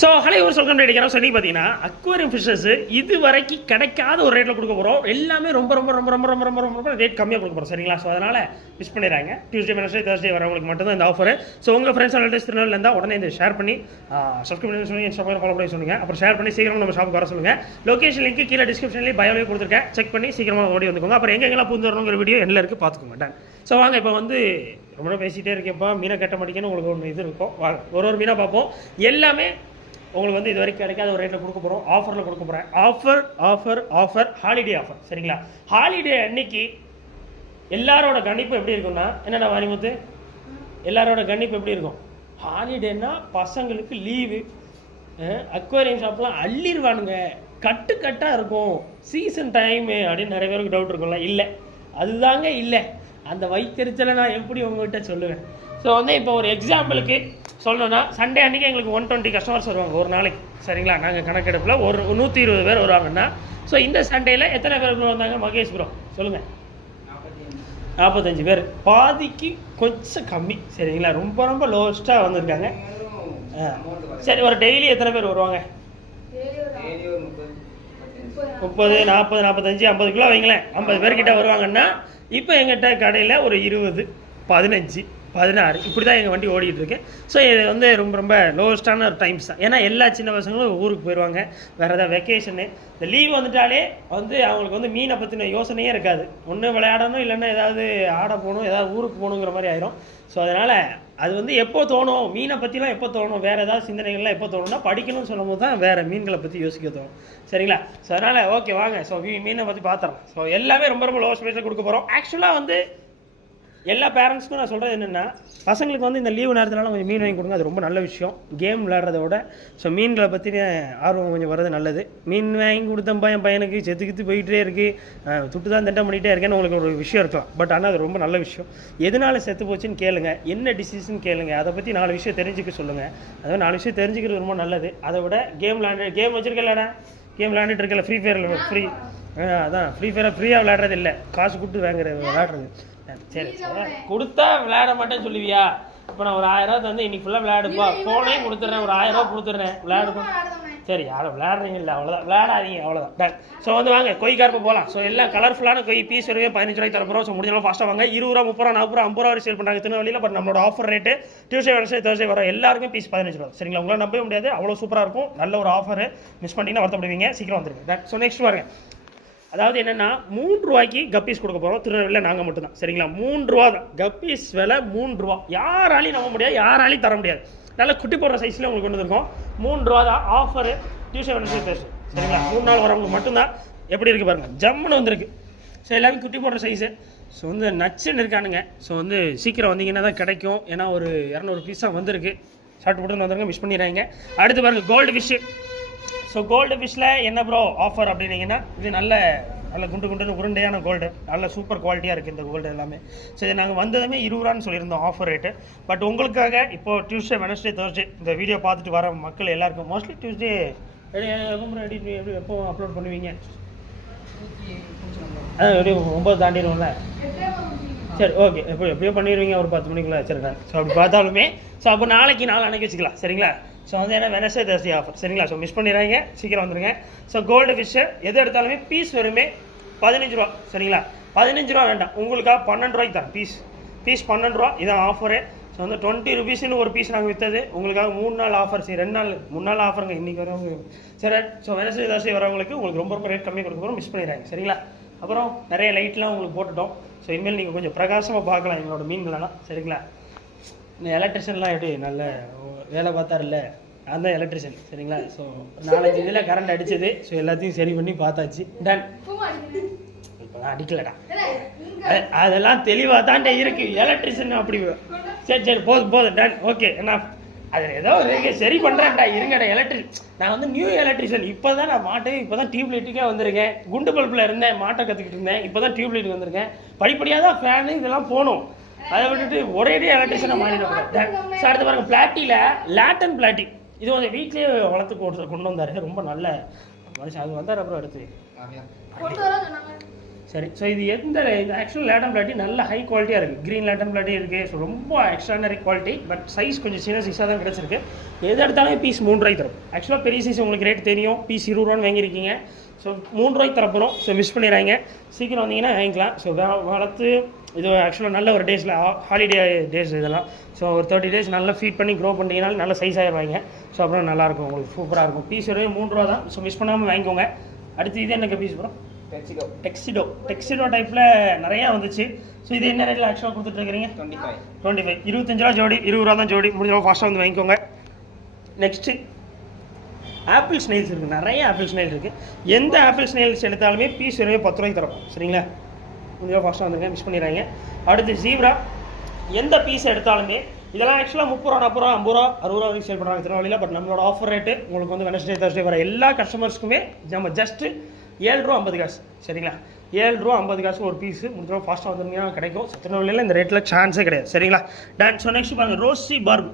So hello ஒரு சொல்ல அடிக்கிறோம். சொல்லி பார்த்தீங்கன்னா அக்வாரியம் ஃபிஷஸ் இது வரைக்கும் கிடைக்காத ஒரு ரேட்டில் கொடுக்க போகிறோம். எல்லாமே ரொம்ப ரொம்ப ரொம்ப ரொம்ப ரொம்ப ரொம்ப ரொம்ப ரொம்ப ரேட் கம்மியாக கொடுக்க போகிறோம். சரிங்களா? ஸோ அதனால் மிஸ் பண்ணிடுறாங்க. டியூஸ்டே வெனஸ்டே தேர்ஸ்டே வரவங்களுக்கு மட்டும்தான் இந்த ஆஃபர். ஸோ உங்கள் ஃப்ரெண்ட்ஸ் ரிலேட்டிவ்ஸ் திருநெல்வேலியில் இருந்தால் உடனே இந்த ஷேர் பண்ணி சப்ஸ்கிரைப் பண்ணி சொல்லுங்கள், இன்ஸ்டாகிராம் ஃபாலோ பண்ணி சொல்லுங்கள். அப்புறம் ஷேர் பண்ணி சீக்கிரம் நம்ம ஷாப்புக்கு வர சொல்லுங்கள். லொகேஷன் லிங்க் கீழே டிஸ்கிரிப்ஷன்லேயே பயோலேயே கொடுத்துருக்கேன். செக் பண்ணி சீக்கிரமாக ஓடி வந்துக்கோங்க. அப்புறம் எங்கெங்கெல்லாம் பூந்து வரணுங்கிற வீடியோ எல்லாம் இருக்குது, பார்த்துக்க மாட்டேன். ஸோ வாங்க இப்போ வந்து ரொம்ப பேசிகிட்டே இருக்கேன்ப்பா, மீனை கட்ட மாட்டேங்கன்னு உங்களுக்கு ஒன்று இது இருக்கும். வாங்க ஒரு மீனாக பார்ப்போம். எல்லாமே உங்களுக்கு வந்து இது வரைக்கும் கிடைக்காத ஒரு ரேட்டில் கொடுக்க போகிறோம். ஆஃபரில் கொடுக்க போகிறேன். Offer holiday offer. சரிங்களா? ஹாலிடே அன்னைக்கு எல்லாரோட கணிப்பு எப்படி இருக்கும்னா, என்னடா வாரிமுத்து, எல்லாரோட கணிப்பு எப்படி இருக்கும்? ஹாலிடேன்னா பசங்களுக்கு லீவு, அக்வாரியம் ஷாப்லாம் அள்ளிடுவானுங்க, கட்டாக இருக்கும், சீசன் டைமு அப்படின்னு நிறைய பேருக்கு டவுட் இருக்கும்ல. இல்லை, அதுதாங்க இல்லை. அந்த வயிற்றுச்சலை நான் எப்படி உங்கள்கிட்ட சொல்லுவேன்? ஸோ வந்து இப்போ ஒரு எக்ஸாம்பிளுக்கு சொல்லணும்னா, சண்டே அன்றைக்கி எங்களுக்கு 120 கஸ்டமர்ஸ் வருவாங்க ஒரு நாளைக்கு. சரிங்களா? நாங்கள் கணக்கெடுப்பில் ஒரு 120 பேர் வருவாங்கன்னா, ஸோ இந்த சண்டேயில் எத்தனை பேர் வந்தாங்க மகேஷ் ப்ரோ சொல்லுங்கள்? 45 பேர். பாதிக்கு கொஞ்சம் கம்மி. சரிங்களா? ரொம்ப ரொம்ப லோவஸ்ட்டாக வந்திருக்காங்க. சரி, ஒரு டெய்லி எத்தனை பேர் வருவாங்க? 30, 40, 45, 50 கிலோ வைங்களேன். 50 பேர்கிட்ட வருவாங்கன்னா, இப்போ எங்கிட்ட கடையில் ஒரு 20, 15, 16 இப்படி தான் எங்கள் வண்டி ஓடிட்டு இருக்கு. ஸோ இது வந்து ரொம்ப ரொம்ப லோவஸ்ட்டான ஒரு டைம்ஸ் தான். ஏன்னா எல்லா சின்ன பசங்களும் ஊருக்கு போயிடுவாங்க, வேறு ஏதாவது வெக்கேஷனு. இந்த லீவ் வந்துட்டாலே வந்து அவங்களுக்கு வந்து மீனை பற்றின யோசனையே இருக்காது. ஒன்று விளையாடணும், இல்லைன்னா ஏதாவது ஆட போகணும், ஏதாவது ஊருக்கு போகணுங்கிற மாதிரி ஆயிரும். ஸோ அதனால் அது வந்து எப்போ தோணும், மீனை பற்றிலாம் எப்போ தோணும், வேறு ஏதாவது சிந்தனைகள்லாம் எப்போ தோணும்னா படிக்கணும்னு சொல்லும் போது தான் வேறு மீன்களை பற்றி யோசிக்க தோணும். சரிங்களா? ஸோ அதனால் ஓகே வாங்க. ஸோ மீனை பற்றி பார்த்துறோம். ஸோ எல்லாமே ரொம்ப ரொம்ப லோவஸ்ட் ப்ரைஸில் கொடுக்க போகிறோம். ஆக்சுவலாக வந்து எல்லா பேரண்ட்ஸ்க்கும் நான் சொல்கிறது என்னென்னா, பசங்களுக்கு வந்து இந்த லீவு நேரத்தினால கொஞ்சம் மீன் வாங்கி கொடுங்க. அது ரொம்ப நல்ல விஷயம். கேம் விளையாடுறத விட ஸோ மீன்களை பற்றின ஆர்வம் கொஞ்சம் வர்றது நல்லது. மீன் வாங்கி கொடுத்தப்பா என் பையனுக்கு செத்துக்கித்து போயிட்டே இருக்குது, துட்டு தான் திட்டம் பண்ணிகிட்டே இருக்கேன்னு உங்களுக்கு ஒரு விஷயம் இருக்கலாம். பட் ஆனால் அது ரொம்ப நல்ல விஷயம். எதனால செத்து போச்சுன்னு கேளுங்க, என்ன டிசீஸ்ன்னு கேளுங்க, அதை பற்றி 4 விஷயம் தெரிஞ்சுக்க சொல்லுங்கள். அதாவது 4 விஷயம் தெரிஞ்சுக்கிறது ரொம்ப நல்லது. அதை விட கேம் வச்சுருக்கலடா, கேம் விளையாண்டுட்டு இருக்கல, ஃப்ரீ அதான் ஃப்ரீ ஃபயரை ஃப்ரீயாக விளையாடுறது இல்லை, காசு கொடுத்து விளையாடுறது. சரி, கொடுத்தா விளையாட மாட்டேன்னு சொல்லுவியா? இப்போ நான் ஒரு 1000 ரூபா தந்து இன்னைக்கு ஃபுல்லாக விளையாடுப்பா, ஃபோனே கொடுத்துட்றேன், ஒரு 1000 ரூபா கொடுத்துட்றேன், விளையாடுப்போம். சரி, யாரும் விளையாடுறீங்க இல்லை, அவ்வளோதான், விளையாடாதீங்க, அவ்வளோதான் டன். ஸோ வந்து வாங்க கொய் கார்ப்பு போகலாம். ஸோ எல்லாம் கலர்ஃபுல்லான கொய் பீஸ் வருவே 15 ரூபாய்க்கு தரப்போம். ஸோ முடிஞ்சாலும் ஃபாஸ்ட்டாக வாங்க. 20 ரூபா, 30 ரூபா, 40 ரூபா, 50 ரூபா சேல் பண்ணுறாங்க திருநெல்வேலியில். பட் நம்மளோட offer rate Tuesday Wednesday Thursday வர எல்லாருமே பீஸ் 15 ரூபா. சரிங்களா? உங்களால் நம்பவே முடியாது, அவ்வளோ சூப்பராக இருக்கும். நல்ல ஒரு ஆஃபர். மிஸ் பண்ணிங்கன்னா வருத்தப்படுவீங்க. சீக்கிரம் வந்துருங்க டன். ஸோ நெக்ஸ்ட் பாருங்க, அதாவது என்னென்னா 3 ரூபாய்க்கு கப்பீஸ் கொடுக்க போகிறோம். திருநெல்வேலியில் நாங்கள் மட்டும்தான். சரிங்களா? 3 ரூபா தான் கப்பீஸ் விலை. 3 ரூபா. யாராலையும் நம்ப முடியாது, யாராலையும் தர முடியாது. நல்ல குட்டி போடுற சைஸில் உங்களுக்கு கொண்டு வந்துருக்கோம். 3 ரூபா தான் ஆஃபரு. Tuesday Wednesday Thursday. சரிங்களா? 3 நாள் வரவங்க மட்டும்தான். எப்படி இருக்குது பாருங்கள், ஜம்முன்னு வந்துருக்கு. ஸோ எல்லாமே குட்டி போடுற சைஸு. ஸோ வந்து நச்சுன்னு இருக்கானுங்க. ஸோ வந்து சீக்கிரம் வந்தீங்கன்னா தான் கிடைக்கும். ஏன்னா ஒரு 200 பீஸாக வந்திருக்கு. ஷார்ட் போட்டு வந்துருங்க, மிஸ் பண்ணிடுறாங்க. அடுத்து பாருங்கள் கோல்டு ஃபிஷ்ஷு. ஸோ கோல்டு ஃபிஷ்ஷில் என்ன ப்ரோ ஆஃபர் அப்படின்னீங்கன்னா, இது நல்ல குண்டுன்னு உருண்டையான கோல்டு, நல்ல சூப்பர் குவாலிட்டியாக இருக்குது இந்த கோல்டு எல்லாமே. ஸோ இது நாங்கள் வந்ததுமே 20 ரூபான்னு சொல்லியிருந்தோம் ஆஃபர் ரேட்டு. பட் உங்களுக்காக இப்போது டியூஸ்டே வெனஸ்டே தேர்ஸ்டே இந்த வீடியோ பார்த்துட்டு வர மக்கள் எல்லாருக்கும் மோஸ்ட்லி டியூஸ்டே எப்படி எப்போ அப்லோட் பண்ணுவீங்க? எப்படியும் 9 தாண்டிடுவோம்ல. சரி, ஓகே, எப்படியோ பண்ணிடுவீங்க, ஒரு 10 மணிக்குள்ளே வச்சுருக்கேன். ஸோ அப்படி பார்த்தாலுமே ஸோ அப்போ நாளைக்கு அன்னைக்கு வச்சுக்கலாம். சரிங்களா? ஸோ வந்து ஏன்னா வெனஸ்டே தேர்ஸ்டே ஆஃபர். சரிங்களா? ஸோ மிஸ் பண்ணிடுறாங்க, சீக்கிரம் வந்துடுங்க. ஸோ கோல்டு ஃபிஷ்ஷு எது எடுத்தாலுமே பீஸ் வருமே 15 ரூபா. சரிங்களா? 15 ரூபா வேண்டாம், உங்களுக்காக 12 ரூபாய்க்கு தான் பீஸ் 12 ரூபா. இதான் ஆஃபரு. ஸோ வந்து 20 ருபீஸ்னு ஒரு பீஸ் நாங்கள் விற்றது. உங்களுக்காக 3 நாள் ஆஃபர். சரி, 3 நாள் ஆஃபருங்க இன்றைக்கி வரவங்க. சரி, ஸோ வெனஸ்டே தேர்ஸ்டே வரவங்களுக்கு உங்களுக்கு ரொம்ப ரொம்ப ரேட் கம்மியாக கொடுக்க போகிறோம். மிஸ் பண்ணிடுறாங்க. சரிங்களா? அப்புறம் நிறைய லைட்லாம் உங்களுக்கு போட்டுட்டோம். ஸோ இனிமேல் நீங்கள் கொஞ்சம் பிரகாசமாக பார்க்கலாம் எங்களோட மீன்களெல்லாம். சரிங்களா? இந்த எலக்ட்ரிஷியன்லாம் எப்படி நல்ல வேலை பார்த்தாருல்ல, அந்த எலக்ட்ரிஷியன். சரிங்களா? ஸோ 4-5 இதில் கரண்ட் அடிச்சது. ஸோ எல்லாத்தையும் சரி பண்ணி பார்த்தாச்சு. டன். இப்போ தான் அடிக்கலடா, அதெல்லாம் தெளிவாக தான்டா இருக்குது எலக்ட்ரிஷியன். அப்படி சரி போதும் டன். ஓகே, என்ன அதில் ஏதோ சரி பண்ணுறேன்டா, இருங்கடா. நான் வந்து நியூ எலக்ட்ரிஷியன். இப்போ தான் நான் இப்போ தான் டியூப் லைட்டுக்கே வந்திருக்கேன். குண்டு பல்பில் இருந்தேன், மாட்டை கற்றுக்கிட்டு இருந்தேன். இப்போ தான் டியூப் லைட்டுக்கு வந்திருக்கேன். படிப்படியாக தான் ஃபேனு இதெல்லாம் போகணும். அதை விட்டுட்டு ஒரேடியே எலக்ட்ரிஷியனை மாறிடக்கூடாது. ஸோ அடுத்து பாருங்கள், பிளாட்டியில் லேட்டன் பிளாட்டி. இது வந்து வீட்லேயே வளர்த்து கொண்டு வந்தார். ரொம்ப நல்ல மனுஷன். அது வந்தார். அப்புறம் அடுத்து சரி. ஸோ இது எந்த ஆக்சுவல் லேட்டன் பிளாட்டி நல்ல ஹை குவாலிட்டியாக இருக்குது. க்ரீன் லேட்டன் பிளாட்டி இருக்குது. ஸோ ரொம்ப எக்ஸ்ட்ரானரி குவாலிட்டி. பட் சைஸ் கொஞ்சம் சின்ன சைஸாக தான் கிடச்சிருக்கு. எது எடுத்தாலும் பீஸ் 3 ரூபாய்க்கு தரும். ஆக்சுவலாக பெரிய சைஸ் உங்களுக்கு ரேட் தெரியும். பீஸ் 20 ரூபான்னு வாங்கியிருக்கீங்க. ஸோ 3 ரூபாய்க்கு தரப்போகிறோம். ஸோ மிஸ் பண்ணிடுறாங்க. சீக்கிரம் வந்தீங்கன்னா வாங்கிக்கலாம். ஸோ வளர்த்து இது ஆக்சுவலாக நல்ல ஒரு டேஸில் ஹாலிடே டேஸ் இதெல்லாம். ஸோ ஒரு 30 days நல்லா ஃபீட் பண்ணி க்ரோ பண்ணிட்டீங்கன்னா நல்ல சைஸ் ஆகிடுவாங்க. ஸோ அப்புறம் நல்லாயிருக்கும், உங்களுக்கு சூப்பராக இருக்கும். பீஸ் வெறும் 3 ரூபா தான். ஸோ மிஸ் பண்ணாமல் வாங்கிக்கோங்க. அடுத்து இது எனக்கு பீஸ் ப்ரோ டெக்ஸிடோ டைப்பில் நிறையா வந்துச்சு. ஸோ இது என்ன ரேட்டில் ஆக்சுவலாக கொடுத்துட்ருக்கிறீங்க? 25 25 ரூபா ஜோடி, 20 ரூபா தான் ஜோடி. முடிஞ்சளவு ஃபாஸ்ட்டாக வந்து வாங்கிக்கோங்க. நெக்ஸ்ட்டு ஆப்பிள் ஸ்னெயில்ஸ் இருக்குது. நிறைய ஆப்பிள் ஸ்னெயில் இருக்குது. எந்த ஆப்பிள் ஸ்னெயில்ஸ் எடுத்தாலுமே பீஸ் வெறும் 10 ரூபாய்க்கு தரும். சரிங்களா? முடிஞ்சளவு ஃபாஸ்ட்டாக வந்துருங்க, மிஸ் பண்ணிடுறாங்க. அடுத்து ஜீப்ரா. எந்த பீஸ் எடுத்தாலுமே இதெல்லாம் ஆக்சுவலாக 30 ரூபா 40 ரூபா 50 ரூபா 60 ரூபா வரைக்கும் சேல் பண்ணுறாங்க திருநெல்வேலியில். பட் நம்மளோட ஆஃபர் ரேட்டு உங்களுக்கு வந்து வெனஸ்டே தர்ஸ்டே வர எல்லா கஸ்டமர்ஸ்க்குமே நம்ம ஜஸ்ட்டு 7 ரூபா 50 காசு. சரிங்களா? 7 ரூபா 50 காசு ஒரு பீஸு. முடிஞ்சளவு ஃபாஸ்ட்டாக வந்துருந்தீங்கன்னா கிடைக்கும். திருநெல்வேலியில் இந்த ரேட்டில் சான்ஸே கிடையாது. சரிங்களா? டான். ஸோ நெக்ஸ்ட் பாருங்கள், ரோசி பார்பு.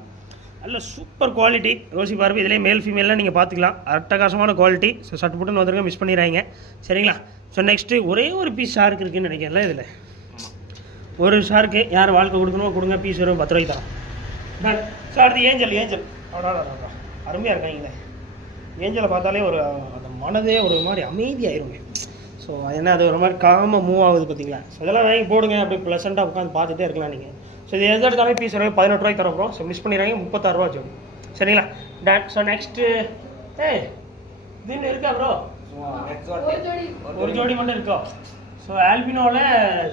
நல்ல சூப்பர் குவாலிட்டி ரோசி பார்பு. இதிலே மேல் ஃபீமேல்லாம் நீங்கள் பார்த்துக்கலாம். அட்டகாசமான குவாலிட்டி. ஸோ சட்டு புட்டுன்னு வந்துருங்க, மிஸ் பண்ணிடுறாங்க. சரிங்களா? ஸோ நெக்ஸ்ட்டு ஒரே ஒரு பீஸ் ஷார்க் இருக்குதுன்னு நினைக்கிறேன்ல. இதில் ஒரு ஷார்க்கு யார் வாழ்க்கை கொடுக்கணுமோ கொடுங்க. பீஸ் வரும் 10 ரூபாய்க்கு தான். டன். ஸோ அடுத்து ஏஞ்சல். அருமையாக இருக்காங்களே. ஏஞ்சலை பார்த்தாலே ஒரு அந்த மனதே ஒரு மாதிரி அமைதியாயிருங்க. ஸோ என்ன அது ஒரு மாதிரி காம மூவ் ஆகுது பார்த்தீங்களா? ஸோ இதெல்லாம் வாங்கி போடுங்க. அப்படியே ப்ளசண்ட்டாக உட்காந்து பார்த்துட்டே இருக்கலாம் நீங்கள். ஸோ இது எது எடுத்தாலும் பீஸ் வரும் 18 ரூபாய்க்கு தரப்போம். ஸோ மிஸ் பண்ணிடுறாங்க. 36 ரூபா ஜோடி. சரிங்களா? டன். ஸோ நெக்ஸ்ட்டு இது இருக்கா ப்ரோ? ஒரு ஜோடி மட்டும் இருக்கா? ஸோ ஆல்பினோவில்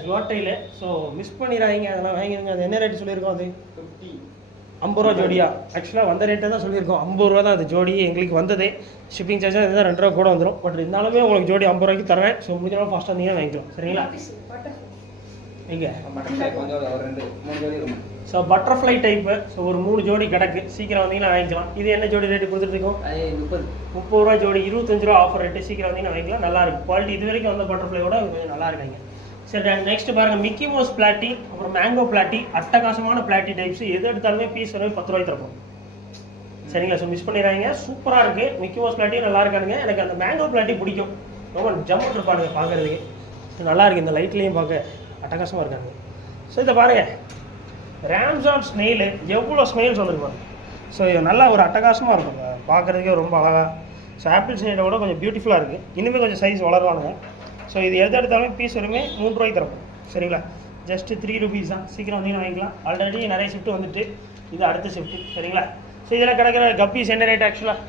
ஜோட்டையில். ஸோ மிஸ் பண்ணிடுறாங்க. அதெல்லாம் வாங்கிடுங்க. அது என்ன ரேட்டு சொல்லியிருக்கோம்? அது 50 ரூபா ஜோடியா? ஆக்சுவலாக வந்த ரேட்டை தான் சொல்லியிருக்கோம். 50 ரூபா தான் அது ஜோடி எங்களுக்கு வந்தது. ஷிப்பிங் சார்ஜாக இருந்தால் 2 ரூபா கூட வந்துடும். பட் இருந்தாலுமே உங்களுக்கு ஜோடி 50 ரூபாய்க்கு தரேன். ஸோ முடிஞ்சாலும் ஃபாஸ்ட்டாக இருந்தீங்கன்னா வாங்கிக்கலாம். சரிங்களா? எங்கே ஸோ பட்டர்ஃப்ளை டைப்பு. ஸோ ஒரு 3 ஜோடி கிடக்கு. சீக்கிரம் வந்தீங்கன்னா வாங்கிக்கலாம். இது என்ன ஜோடி ரேட்டு கொடுத்துட்ருக்கோம்? 30 ரூபா ஜோடி. 25 ரூபா ஆஃபர் ரேட்டு. சீக்கிரம் வந்தீங்கன்னா வாங்கிக்கலாம். நல்லாயிருக்கு குவாலிட்டி. இது வரைக்கும் வந்த பட்டர்ஃப்ளையோட கொஞ்சம் நல்லா இருக்காங்க. சரி. நெக்ஸ்ட் பாருங்கள், மிக்கி மவுஸ் பிளாட்டி, அப்புறம் மேங்கோ பிளாட்டி. அட்டகாசமான பிளாட்டி டைப்ஸ். எது எடுத்தாலுமே பீஸ் வரும் 10 ரூபாய்க்கு தரப்போம். சரிங்களா? ஸோ மிஸ் பண்ணிடுறாங்க. சூப்பராக இருக்குது. மிக்கி மவுஸ் பிளாட்டி நல்லா இருக்கானுங்க. எனக்கு அந்த மேங்கோ பிளாட்டி பிடிக்கும். ரொம்ப ஜம்மு இருப்பானுங்க பார்க்குறதுக்கு. நல்லா இருக்குது. இந்த லைட்லேயும் பார்க்க அட்டகாசமாக இருக்காங்க. ஸோ இதை பாருங்கள், ரேம்ஸான் ஸ்னெயில். எவ்வளோ ஸ்னெயில் சொல்லிருப்பாங்க. ஸோ நல்லா ஒரு அட்டகாசமாக இருக்கும் பார்க்குறதுக்கே, ரொம்ப அழகாக. ஸோ ஆப்பிள் ஸ்னெயிலை விட கொஞ்சம் பியூட்டிஃபுல்லாக இருக்குது. இன்னுமே கொஞ்சம் சைஸ் வளருவானுங்க. ஸோ இது எது எடுத்தாலும் பீஸ் வருமே 3 ரூபாய்க்கு தரப்போம். சரிங்களா? ஜஸ்ட்டு 3 rupees தான். சீக்கிரம் வந்தீங்கன்னா வாங்கிக்கலாம். ஆல்ரெடி நிறைய ஷிஃப்ட் வந்துட்டு இது அடுத்த ஷிஃப்ட்டு. சரிங்களா? ஸோ இதில் கிடைக்கிற கப்பீஸ் என்ன ரேட்? ஆக்சுவலாக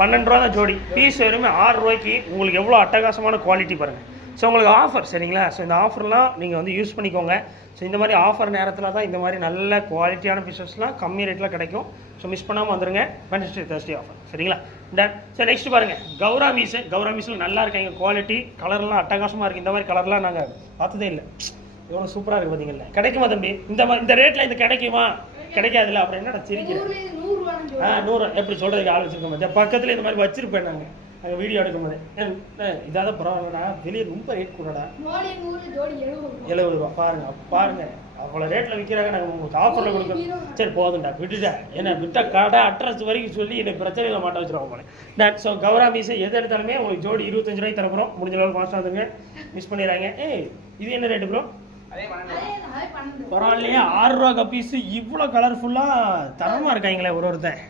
12 ரூபா தான் ஜோடி. பீஸ் வெறுமே 6 ரூபாய்க்கு. உங்களுக்கு எவ்வளோ அட்டகாசமான குவாலிட்டி பாருங்கள். ஸோ உங்களுக்கு ஆஃபர். சரிங்களா? ஸோ இந்த ஆஃபர்லாம் நீங்கள் வந்து யூஸ் பண்ணிக்கோங்க. ஸோ இந்த மாதிரி ஆஃபர் நேரத்தில் தான் இந்த மாதிரி நல்ல குவாலிட்டியான பீசஸ்லாம் கம்மி ரேட்டில் கிடைக்கும். ஸோ மிஸ் பண்ணாமல் வந்துடுங்க. Wednesday Thursday offer. சரிங்களா? டன். ஸோ நெக்ஸ்ட் பாருங்கள், கௌரா மீஸில் நல்லா இருக்காங்க. குவாலிட்டி கலர்லாம் அட்டகாசமாக இருக்குது. இந்த மாதிரி கலர்லாம் நாங்கள் பார்த்ததே இல்லை. எவ்வளோ சூப்பராக இருக்குது பார்த்தீங்களா? கிடைக்குமா தம்பி? இந்த ரேட்டில் இது கிடைக்குமா? கிடைக்காதுல்ல. அப்புறம் என்னடா சிரிக்கிறேன்? 100 எப்படி சொல்கிறதுக்கு ஆள் வச்சுருக்க மாட்டேன். பக்கத்தில் இந்த மாதிரி வச்சுருப்பேன் நாங்கள் வீடியோ எடுக்கும் போது. இதாவது பரவாயில்லடா, வெளியே ரொம்ப ரேட் கூடடா. 70 ரூபா. பாருங்கள் அவ்வளோ ரேட்டில் விற்கிறாங்க. நாங்கள் உங்களுக்கு ஆஃபரில் கொடுக்குறோம். சரி போதும்டா, விட்டுட்டேன். ஏன்னா விட்டால் கடை அட்ரஸ் வரைக்கும் சொல்லி என்னை பிரச்சனையில் மாட்ட வச்சுருவோம் போல. நான் ஸோ கௌரா மீஸை எது எடுத்தாலுமே உங்களுக்கு ஜோடி 25 ரூபாய்க்கு தரப்போம். முடிஞ்ச அளவுக்கு ஃபாஸ்ட்டாக வந்துங்க, மிஸ் பண்ணிடுறாங்க. இது என்ன ரேட்டு ப்ரோ? பரவாயில்லையே, 6 ரூபா கப்பீஸு. இவ்வளோ கலர்ஃபுல்லாக தரமாக இருக்காங்களே ஒருத்தன்.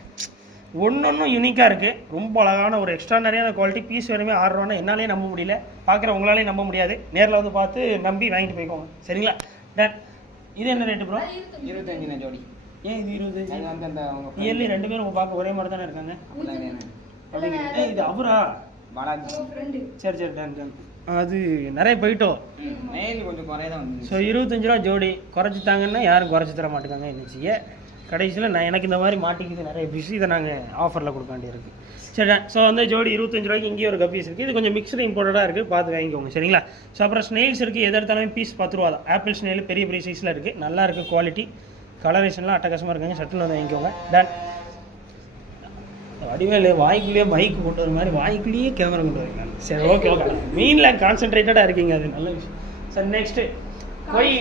ஒன்றும் யூனிக்காக இருக்குது. ரொம்ப அழகான ஒரு எக்ஸ்ட்ரானரியான குவாலிட்டி. பீஸ் வேணுமே 6 ரூபானா என்னாலே நம்ப முடியல. பார்க்குற உங்களாலே நம்ப முடியாது. நேரில் வந்து பார்த்து நம்பி வாங்கிட்டு போய்க்கோங்க. சரிங்களா? டன். இது என்ன ரேட்டு ப்ரோ? 25 ஜோடி. ஏன் இது 25? இயர்லி 2 பேரும் பார்க்க ஒரே மாதிரி தானே இருக்காங்க. இது அவரா? சரி டன். அது நிறைய போயிட்டோம். கொஞ்சம் குறையதான் வந்து. ஸோ 25 ரூபா ஜோடி. குறைச்சிட்டாங்கன்னா யாரும் குறைச்சி தர மாட்டேங்காங்க. என்னச்சியே கடைசியில் எனக்கு இந்த மாதிரி மாட்டிக்கிது நிறைய பிஸி. இதை நாங்கள் ஆஃபரில் கொடுக்க வேண்டியிருக்கு. சரி. ஸோ வந்து ஜோடி 25 ரூபாய்க்கு. இங்கேயும் ஒரு கப்பீஸ் இருக்குது. இது கொஞ்சம் மிக்சடு இம்போர்ட்டடாக இருக்குது. பார்த்து வாங்கிக்கோங்க. சரிங்களா? ஸோ அப்புறம் ஸ்னெயில்ஸ் இருக்குது. எது எடுத்தாலும் பீஸ் 10 ரூபா தான். ஆப்பிள் ஸ்னெயில் பெரிய சைஸில் இருக்குது. நல்லா இருக்குது குவாலிட்டி. கலரேஷன்லாம் அட்டகாசமாக இருக்காங்க. சட்டில் வந்து வாங்கிக்கோங்க. டன். வடிவேலு வாய்க்குள்ளேயே மைக்கு கொண்டு வர மாதிரி வாய்க்குள்ளேயே கேமரா கொண்டு வரீங்க. சரி ஓகே. மீனில் கான்சென்ட்ரேட்டடாக இருக்கீங்க. அது நல்ல விஷயம். சரி நெக்ஸ்ட்டு கொய்.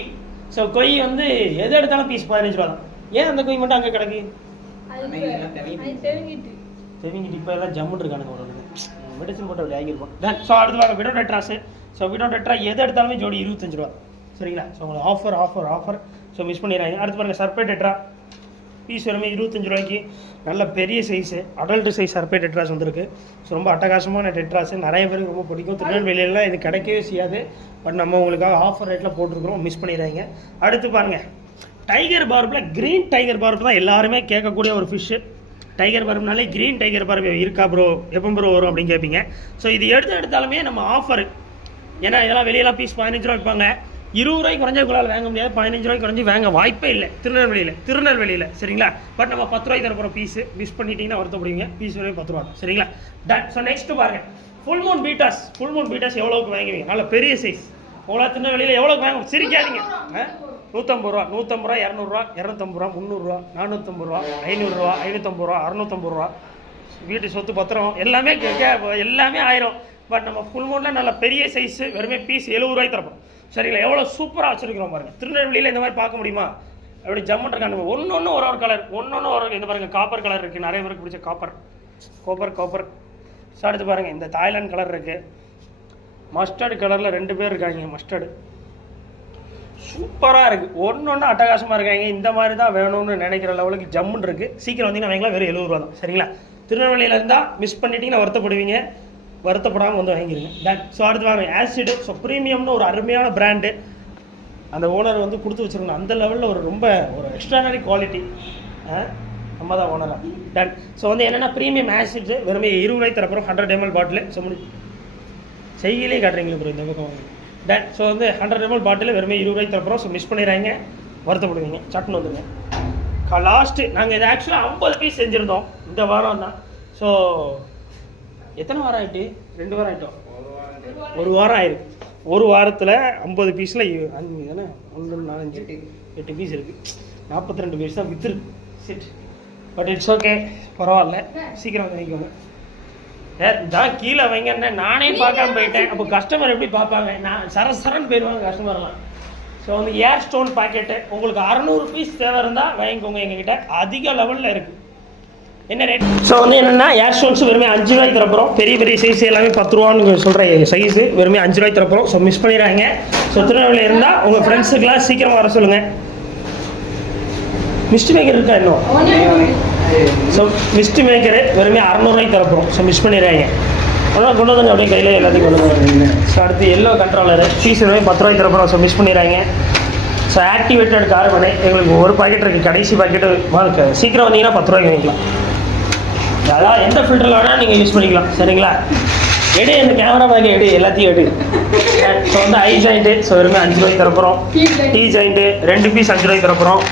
ஸோ கொய் வந்து எது எடுத்தாலும் பீஸ் 15 ரூபா தான். ஏன் அந்த கொய் மட்டும் அங்கே கிடக்கு? தெவிங்கிட்டு இப்போ எல்லாம் ஜம்முன்னு இருக்கானுங்க ஒரு மெடிசன் போட்டு அப்படி ஆகியிருப்போம். தென் ஸோ அடுத்து வாங்க widow tetras. So widow tetra எது எடுத்தாலுமே ஜோடி 25 ரூபா. சரிங்களா? ஸோ உங்களுக்கு ஆஃபர். ஸோ மிஸ் பண்ணிடுறாங்க. அடுத்து பாருங்கள் சர்பே டெட்ரா பீஸ் வருமே 25 ரூபாய்க்கு. நல்ல பெரிய சைஸு அடல்ட் சைஸ் சர்பே டெட்ராஸ் வந்திருக்கு. ஸோ ரொம்ப அட்டகாசமான டெட்ராஸு, நிறைய பேருக்கு ரொம்ப பிடிக்கும். திருநெல்வேலியிலாம் இது கிடைக்கவே செய்யாது. பட் நம்ம உங்களுக்காக ஆஃபர் ரேட்டில் போட்டிருக்கிறோம், மிஸ் பண்ணிடுறாங்க. அடுத்து பாருங்கள் டைகர் பார்பில் க்ரீன் டைகர் பார்ப் தான் எல்லாருமே கேட்கக்கூடிய ஒரு ஃபிஷ்ஷு. டைகர் பார்ப்னாலே க்ரீன் டைகர் பார்ப் இருக்கா ப்ரோ, எப்போ ப்ரோ வரும் அப்படின்னு கேட்பீங்க. ஸோ இது எடுத்தாலுமே நம்ம ஆஃபரு, ஏன்னா இதெல்லாம் வெளியெல்லாம் பீஸ் 15 ரூபா வைப்பாங்க. 20 ரூபாய்க்கு குறைஞ்ச உங்களால் வாங்க முடியாது, 15 ரூபாய்க்கு குறைஞ்சி வாங்க வாய்ப்பே இல்லை திருநெல்வேலியில். சரிங்களா? பட் நம்ம 10 ரூபாய்க்கு தர போகிற பீஸு மிஸ் பண்ணிட்டீங்கன்னா வருத்தப்படுவீங்க. பீஸ் வரையும் 10 ரூபா. சரிங்களா? டன். ஸோ நெக்ஸ்ட்டு பாருங்கள் ஃபுல் மூன் பீட்டாஸ் எவ்வளோக்கு வாங்குவீங்க? நல்ல பெரிய சைஸ். அவ்வளோ திருநெல்வேலியில் எவ்வளோக்கு வாங்க? சிரிக்காதீங்க. 150 ரூபா, 200 ரூபா, 250 ரூபா, 300 ரூபா, 450 ரூபா, 500 ரூபா, 550 ரூபா, 650 ரூபா. வீட்டு சொத்து பத்திரம் எல்லாமே எல்லாமே ஆயிரும். பட் நம்ம ஃபுல் மூனில் நல்ல பெரிய சைஸு வெறுமே பீஸ் 70 ரூபாய்க்கு தரப்போம். சரிங்களா? எவ்வளோ சூப்பராக வச்சுருக்கிறோம் பாருங்கள். திருநெல்வேலியில் இந்த மாதிரி பார்க்க முடியுமா? அப்படி ஜம்முன் இருக்காங்க. ஒன்று ஒரு கலர், ஒன்று இந்த பாருங்கள் காப்பர் கலர் இருக்குது. நிறைய பேருக்கு பிடிச்ச காப்பர். ஸோ அடுத்து பாருங்கள் இந்த தாய்லாந்து கலர் இருக்குது. மஸ்டர்டு கலரில் 2 பேர் இருக்காங்க. மஸ்டர்டு சூப்பராக இருக்குது. ஒன்று அட்டகாசமாக இருக்காங்க. இந்த மாதிரி தான் வேணும்னு நினைக்கிற லெவலுக்கு ஜம்முன் இருக்குது. சீக்கிரம் வந்தீங்கன்னா வாங்கலாம். வெறும் 70 ரூபா தான். சரிங்களா? திருநெல்வேலியில் இருந்தால் மிஸ் பண்ணிட்டீங்கன்னா வருத்தப்படுவீங்க. வருத்தப்படாமல் வந்து வாங்கிடுங்க. டன். ஸோ அடுத்து வாங்க ஆசிடு. ஸோ ப்ரீமியம்னு ஒரு அருமையான பிராண்டு. அந்த ஓனர் வந்து கொடுத்து வச்சுருக்கணும். அந்த லெவலில் ஒரு எக்ஸ்ட்ரானரி குவாலிட்டி. நம்ம தான் ஓனராக. டன். ஸோ வந்து என்னென்னா ப்ரீமியம் ஆசிட்ஸு வெறுமே 20 ரூபாய்க்கு தரப்போம். 100 ml பாட்டில். ஸோ செய்கிலே காட்டுறீங்களே ப்ரோ இந்த பக்கம் வாங்க. டன். ஸோ வந்து 100 ml பாட்டில் வெறுமே 20 ரூபாய்க்கு தரப்போம். ஸோ மிஸ் பண்ணிடுறாங்க, வருத்தப்படுவீங்க. சட்டுன்னு வந்துடுங்க. லாஸ்ட்டு நாங்கள் இதை ஆக்சுவலாக 50 பீஸ் செஞ்சுருந்தோம் இந்த வாரம் தான். ஸோ எத்தனை வாரம் ஆகிட்டு? 2 வாரம் ஆகிட்டோம். 1 வாரம் ஆயிருக்கு. 1 வாரத்தில் 50 பீஸில் 5 தானே 1 4 5 8 பீஸ் இருக்குது. 42 பீஸ் தான் விற்றுருக்கு. சிட். பட் இட்ஸ் ஓகே, பரவாயில்ல. சீக்கிரம் வாங்கிக்கோங்க. தான் கீழே வைங்கன்னு நானே பார்க்காம போயிட்டேன். அப்போ கஸ்டமர் எப்படி பார்ப்பாங்க? நான் சரசரன்னு போயிடுவாங்க கஸ்டமர்லாம். ஸோ வந்து ஏர் ஸ்டோன் பாக்கெட்டு உங்களுக்கு 600 பீஸ் தேவை இருந்தால் வாங்கிக்கோங்க. எங்ககிட்ட அதிக லெவலில் இருக்குது. என்ன ரேட்? ஸோ வந்து என்னென்னா ஏர் ஸ்டோன்ஸ் வெறுமே 5 ரூபாய்க்கு தரப்போம். பெரிய சைஸ் எல்லாமே 10 ரூபான்னு சொல்கிற சைஸு வெறுமே 5 ரூபாய்க்கு தரப்போம். ஸோ மிஸ் பண்ணிடுறாங்க. ஸோ திருநெல்வேலியில் இருந்தால் உங்கள் ஃப்ரெண்ட்ஸுக்கெல்லாம் சீக்கிரமாக வர சொல்லுங்கள். மிஸ்ட் மேக்கர் இருக்கா இன்னும்? ஸோ மிஸ்ட் மேக்கரு வெறுமே 600 ரூபாய்க்கு தரப்போம். ஸோ மிஸ் பண்ணிடுறாங்க. அதனால் கொண்டு வந்து அப்படியே கையில் எல்லாத்தையும் கொண்டு வந்து. ஸோ அடுத்து எல்லோ கண்ட்ரோலரு பீஸ் வெறுமே 10 ரூபாய்க்கு தரப்போம். ஸோ மிஸ் பண்ணிடுறாங்க. ஸோ ஆக்டிவேட்டட் கார்பனு எங்களுக்கு ஒரு பாக்கெட் இருக்குது. கடைசி பாக்கெட்டு சீக்கிரம் வந்தீங்கன்னா 10 ரூபாய்க்கு வாங்கிக்கலாம். அதான் எந்த ஃபில்டரில் வேணால் நீங்கள் யூஸ் பண்ணிக்கலாம். சரிங்களா? எடு இந்த கேமரா பேக் எடு, எல்லாத்தையும் எடு. ஸோ வந்து ஐ ஜாயிண்ட்டு. ஸோ வெறுமே 5 ரூபாய்க்கு தரப்போம். டீ ஜாயிண்ட்டு 2 பீஸ் 5 ரூபாய்க்கு தரப்போம்.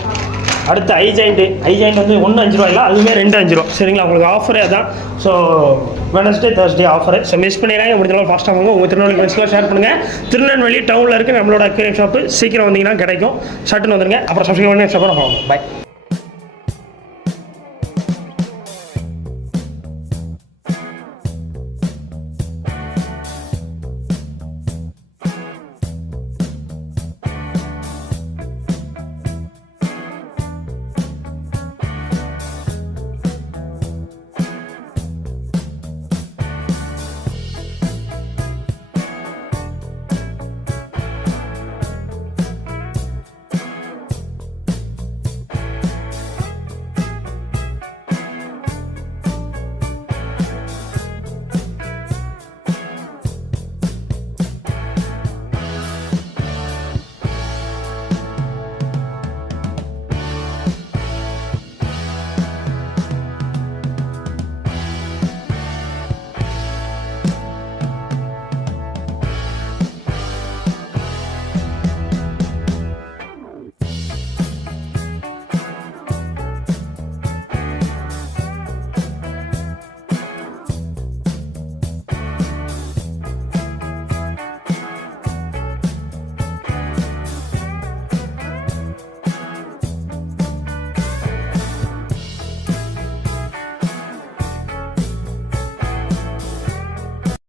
அடுத்து ஐ ஜாயிண்ட் வந்து 1 5 ரூபா இல்லை, அதுவுமே 2 5 ரூபா. சரிங்களா? உங்களுக்கு ஆஃபரே அதான். So Wednesday Thursday offer. So miss பண்ணிடுறாங்க. முடிஞ்சளவு ஃபாஸ்ட்டாக வாங்க. உங்கள் திருநெல்வேலி ஃப்ரெண்ட்ஸ்லாம் ஷேர் பண்ணுங்கள். திருநெல்வேலி டவுனில் இருக்குது நம்மளோட அக்வேரியம் ஷாப்பு. சீக்கிரம் வந்தீங்கன்னா கிடைக்கும். ஷர்ட்டுன்னு வந்துருங்க. அப்புறம் சப்ஸ்கிரைப் பண்ணி சப்போர்ட் பண்ணுவோம். பை.